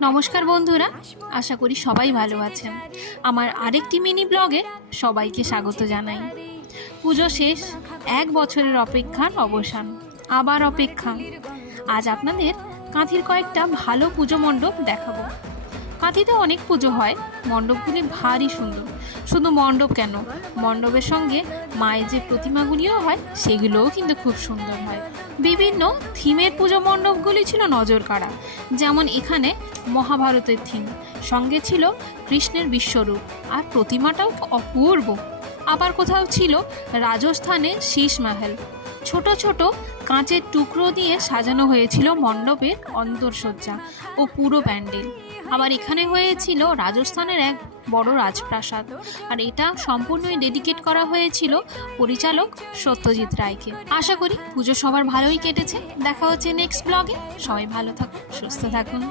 নমস্কার বন্ধুরা, আশা করি সবাই ভালো আছেন। আমার আরেকটি মিনি ব্লগে সবাইকে স্বাগত জানাই। পুজো শেষ, 1 বছরের অপেক্ষার অবসান, আবার অপেক্ষা। আজ আপনাদের কাঁথির কয়েকটা ভালো পুজো মণ্ডপ দেখাবো। কাঁথিতে অনেক পুজো হয়, মণ্ডপগুলি ভারী সুন্দর। শুধু মণ্ডপ কেন, মণ্ডপের সঙ্গে মায়ের যে প্রতিমাগুলিও হয় সেগুলোও কিন্তু খুব সুন্দর হয়। বিভিন্ন থিমের পুজো মণ্ডপগুলি ছিল নজর কাড়া। যেমন এখানে মহাভারতের থিম, সঙ্গে ছিল কৃষ্ণের বিশ্বরূপ, আর প্রতিমাটাও অপূর্ব। আবার কোথাও ছিল রাজস্থানের শীষ মহল, ছোট ছোট কাঁচের টুকরো দিয়ে সাজানো হয়েছিল মণ্ডপের অন্তঃসজ্জা ও পুরো প্যান্ডেল। আবার এখানে হয়েছিল রাজস্থানের এক বড় রাজপ্রাসাদ, আর এটা সম্পূর্ণই ডেডিকেট করা হয়েছিল পরিচালক সত্যজিৎ রায়কে। আশা করি পুজো সবার ভালোই কেটেছে। দেখা হচ্ছে নেক্সট ব্লগে। সবাই ভালো থাকুন, সুস্থ থাকুন।